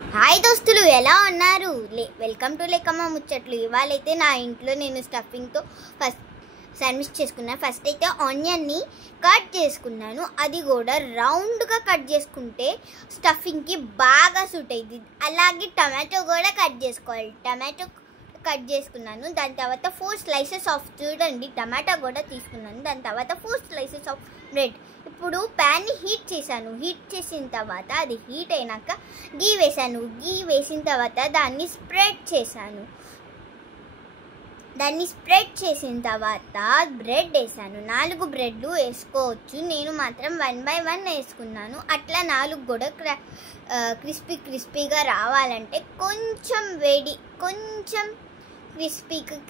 Hi దోస్తులు, ఎలా ఉన్నారు? వెల్కమ్ టు లేకమ్మ ముచ్చట్లు. ఇవాళైతే నా ఇంట్లో నేను స్టఫింగ్తో ఫస్ట్ శాండ్విచ్ చేసుకున్నాను. ఫస్ట్ అయితే ఆనియన్ని కట్ చేసుకున్నాను. అది కూడా రౌండ్గా కట్ చేసుకుంటే స్టఫింగ్కి బాగా సూట్ అయింది. అలాగే టమాటో కూడా కట్ చేసుకోవాలి. టమాటో కట్ చేసుకున్నాను. దాని తర్వాత 4 slices ఆఫ్ చూడండి టమాటా కూడా తీసుకున్నాను. దాని తర్వాత 4 slices ఆఫ్ బ్రెడ్. ఇప్పుడు ప్యాన్ని హీట్ చేశాను. హీట్ చేసిన తర్వాత అది హీట్ అయినాక గీ వేసాను. గీ వేసిన తర్వాత దాన్ని స్ప్రెడ్ చేశాను. స్ప్రెడ్ చేసిన తర్వాత బ్రెడ్ వేసాను. 4 బ్రెడ్లు వేసుకోవచ్చు. నేను మాత్రం 1 by 1 వేసుకున్నాను. అట్లా 4 కూడా క్రిస్పీగా రావాలంటే కొంచెం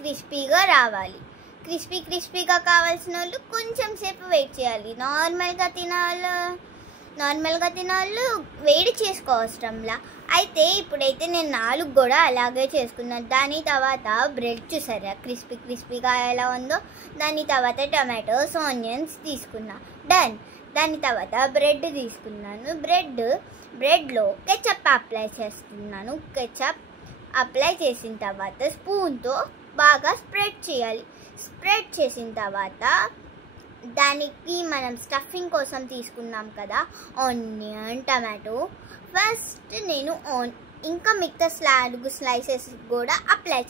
క్రిస్పీగా రావాలి. క్రిస్పీగా కావాల్సిన వాళ్ళు కొంచెం సేపు వెయిట్ చేయాలి. నార్మల్గా తినాళ్ళు వేడి చేసుకోవసరంలా. అయితే ఇప్పుడైతే నేను 4 కూడా అలాగే చేసుకున్నాను. దాని తర్వాత బ్రెడ్ చూసారా క్రిస్పీగా ఎలా ఉందో. దాని తర్వాత టమాటోస్, ఆనియన్స్ తీసుకున్నా. డన్. దాని తర్వాత బ్రెడ్ తీసుకున్నాను. బ్రెడ్లో కెచప్ అప్లై చేస్తున్నాను. కెచప్ అప్లై చేసిన తర్వాత స్పూన్తో బాగా స్ప్రెడ్ చేయాలి. స్ప్రెడ్ చేసిన తర్వాత దానికి మనం స్టఫింగ్ కోసం తీసుకున్నాం కదా ఆనియన్, టమాటో. ఫస్ట్ నేను ఇంకా మిగతా స్లైసెస్ కూడా అప్లై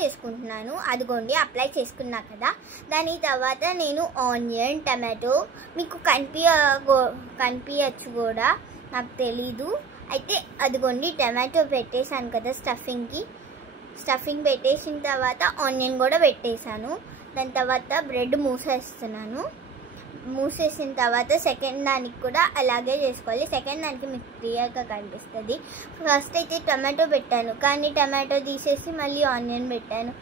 చేసుకుంటున్నాను. అదిగోండి అప్లై చేసుకున్నా కదా. దాని తర్వాత నేను ఆనియన్, టమాటో మీకు కనిపించచ్చు కూడా, నాకు తెలీదు. అయితే అదిగోండి టమాటో పెట్టేశాను కదా స్టఫింగ్ పెట్టేసిన తర్వాత ఆనియన్ కూడా పెట్టేశాను. దాని తర్వాత బ్రెడ్ మూసేసిన తర్వాత సెకండ్ దానికి కూడా అలాగే చేసుకోవాలి. సెకండ్ దానికి మీకు క్లియర్గా కనిపిస్తుంది. ఫస్ట్ అయితే టమాటో పెట్టాను, కానీ టమాటో తీసేసి మళ్ళీ ఆనియన్ పెట్టాను.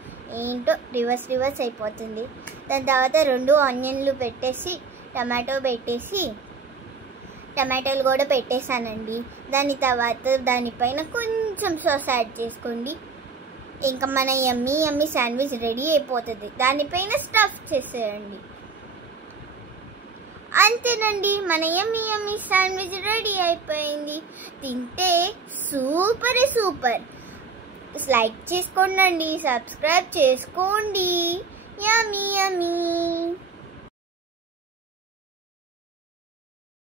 ఏంటో రివర్స్ అయిపోతుంది. దాని తర్వాత 2 ఆనియన్లు పెట్టేసి టమాటోలు కూడా పెట్టేశానండి. దాని తర్వాత దానిపైన కొంచెం సాస్ యాడ్ చేసుకోండి. ఇంకా మన యమ్మీ శాండ్విచ్ రెడీ అయిపోతుంది. దానిపైన స్టఫ్ చేసేయండి. అంతేనండి, మన యమ్మీ శాండ్విచ్ రెడీ అయిపోయింది. తింటే సూపర్. లైక్ చేసుకోండి, సబ్స్క్రైబ్ చేసుకోండి. యమ్మీ.